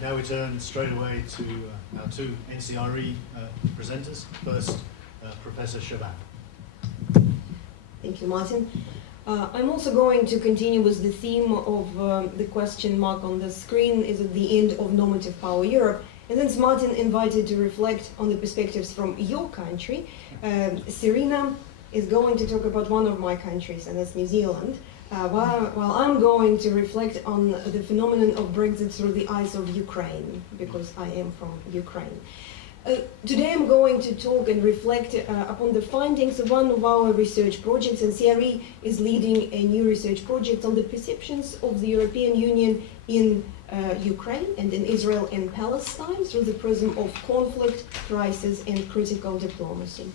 Now we turn straight away to our two NCRE presenters. First, Professor Chaban. Thank you, Martin. I'm also going to continue with the theme of the question mark on the screen is at the end of Normative Power Europe. And since Martin invited to reflect on the perspectives from your country, Serena is going to talk about one of my countries, and that's New Zealand, while I'm going to reflect on the phenomenon of Brexit through the eyes of Ukraine, because I am from Ukraine. Today I'm going to talk and reflect upon the findings of one of our research projects, and CRE is leading a new research project on the perceptions of the European Union in Ukraine and in Israel and Palestine through the prism of conflict, crisis, and critical diplomacy.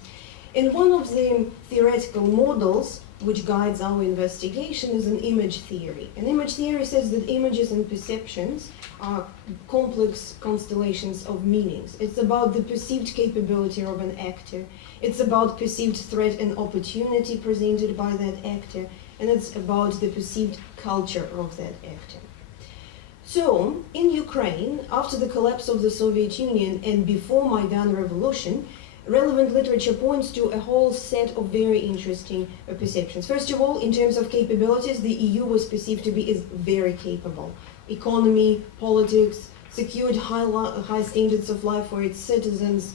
And one of the theoretical models which guides our investigation is an image theory. And image theory says that images and perceptions are complex constellations of meanings. It's about the perceived capability of an actor. It's about perceived threat and opportunity presented by that actor. And it's about the perceived culture of that actor. So, in Ukraine, after the collapse of the Soviet Union and before Maidan Revolution, relevant literature points to a whole set of very interesting perceptions. First of all, in terms of capabilities, the EU was perceived to be as very capable. Economy, politics, secured high standards of life for its citizens,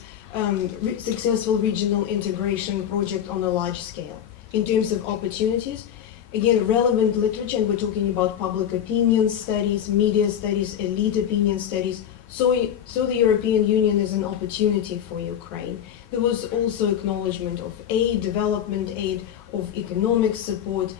successful regional integration project on a large scale. In terms of opportunities, again, relevant literature, and we're talking about public opinion studies, media studies, elite opinion studies, so the European Union is an opportunity for Ukraine. There was also acknowledgement of aid, development aid, of economic support.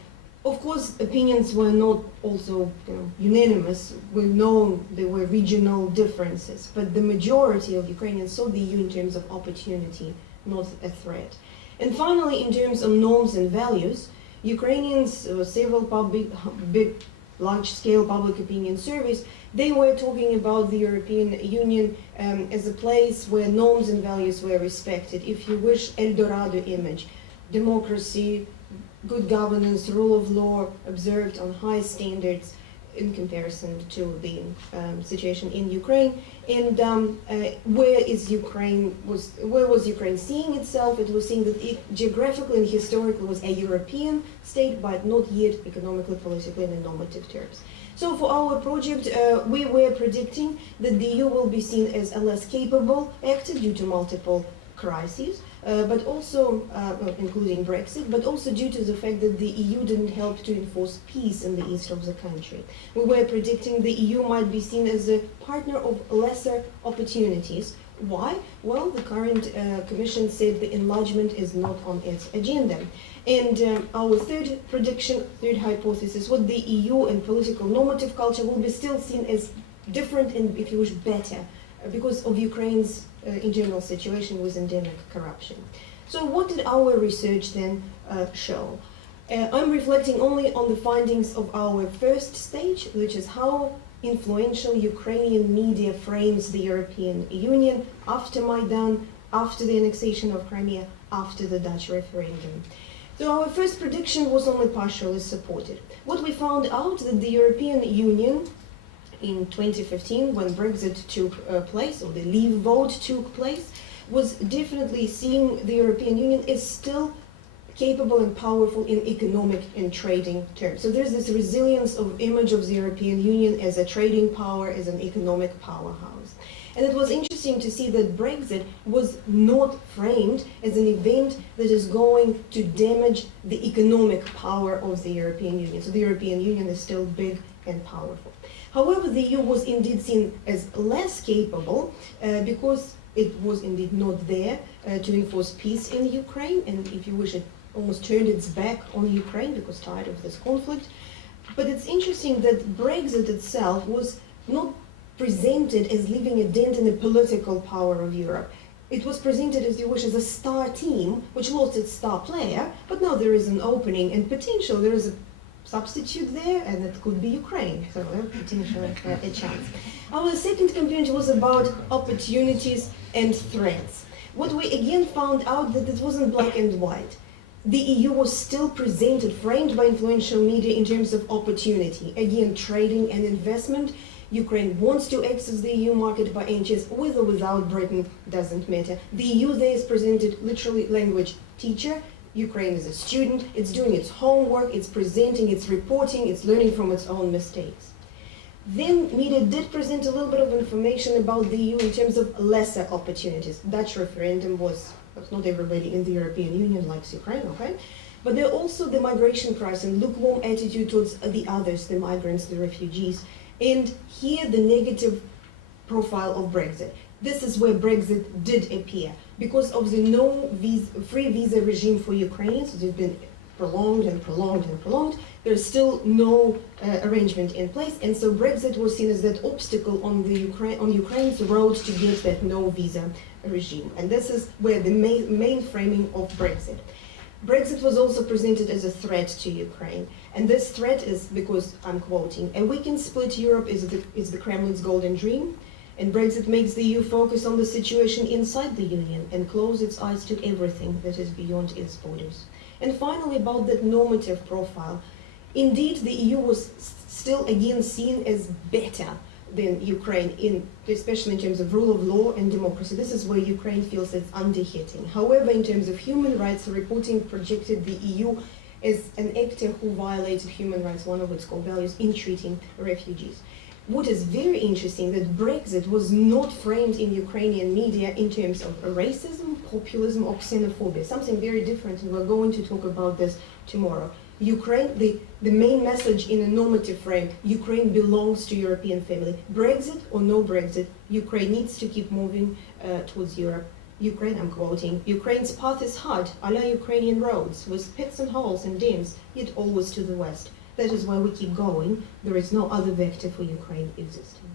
Of course, opinions were not also unanimous. We know there were regional differences, but the majority of Ukrainians saw the EU in terms of opportunity, not a threat. And finally, in terms of norms and values, Ukrainians, several large-scale public opinion surveys, they were talking about the European Union as a place where norms and values were respected. If you wish, El Dorado image, democracy, good governance, rule of law observed on high standards in comparison to the situation in Ukraine. And where was Ukraine seeing itself? It was seeing that it geographically and historically was a European state, but not yet economically, politically, and in normative terms. So for our project, we were predicting that the EU will be seen as a less capable actor due to multiple crises, but also, including Brexit, but also due to the fact that the EU didn't help to enforce peace in the east of the country. We were predicting the EU might be seen as a partner of lesser opportunities. Why? Well, the current Commission said the enlargement is not on its agenda. And our third prediction, third hypothesis, was the EU and political normative culture will be still seen as different and, if you wish, better because of Ukraine's in general situation with endemic corruption. So what did our research then show? I'm reflecting only on the findings of our first stage, which is how influential Ukrainian media frames the European Union after Maidan, after the annexation of Crimea, after the Dutch referendum. So our first prediction was only partially supported. What we found out that the European Union in 2015, when Brexit took place, or the leave vote took place, was definitely seeing the European Union as still capable and powerful in economic and trading terms. So there's this resilience of image of the European Union as a trading power, as an economic powerhouse. And it was interesting to see that Brexit was not framed as an event that is going to damage the economic power of the European Union. So the European Union is still big and powerful. However, the EU was indeed seen as less capable because it was indeed not there to enforce peace in Ukraine, and if you wish, it almost turned its back on Ukraine because tired of this conflict. But it's interesting that Brexit itself was not presented as leaving a dent in the political power of Europe. It was presented, as you wish, as a star team, which lost its star player, but now there is an opening and potential. There is a substitute there, and it could be Ukraine, so potentially a chance. Our second component was about opportunities and threats. What we again found out that it wasn't black and white. The EU was still presented, framed by influential media in terms of opportunity. Again, trading and investment Ukraine wants to access the EU market by any chance, with or without Britain, doesn't matter. The EU there is presented literally language teacher. Ukraine is a student, it's doing its homework, it's presenting, it's reporting, it's learning from its own mistakes. Then media did present a little bit of information about the EU in terms of lesser opportunities. Dutch referendum was not everybody in the European Union likes Ukraine, okay? But there are also the migration crisis and lukewarm attitude towards the others, the migrants, the refugees. And here the negative profile of Brexit. This is where Brexit did appear. Because of the free visa regime for Ukrainians, it's been prolonged and prolonged and prolonged, there's still no arrangement in place, and so Brexit was seen as that obstacle on Ukraine's road to get that no visa regime. And this is where the main framing of Brexit. Brexit was also presented as a threat to Ukraine, and this threat is because, I'm quoting, "A weakened split Europe is the Kremlin's golden dream, and Brexit makes the EU focus on the situation inside the Union and close its eyes to everything that is beyond its borders." And finally, about that normative profile. Indeed, the EU was still again seen as better than Ukraine, especially in terms of rule of law and democracy. This is where Ukraine feels it's underhitting. However, in terms of human rights, reporting projected the EU as an actor who violated human rights, one of its core values, in treating refugees. What is very interesting that Brexit was not framed in Ukrainian media in terms of racism, populism, or xenophobia, something very different, and we're going to talk about this tomorrow. Ukraine, the main message in a normative frame, Ukraine belongs to European family. Brexit or no Brexit, Ukraine needs to keep moving towards Europe. Ukraine, I'm quoting, "Ukraine's path is hard, a la Ukrainian roads, with pits and holes and dams, yet always to the west. That is why we keep going. There is no other vector for Ukraine existing."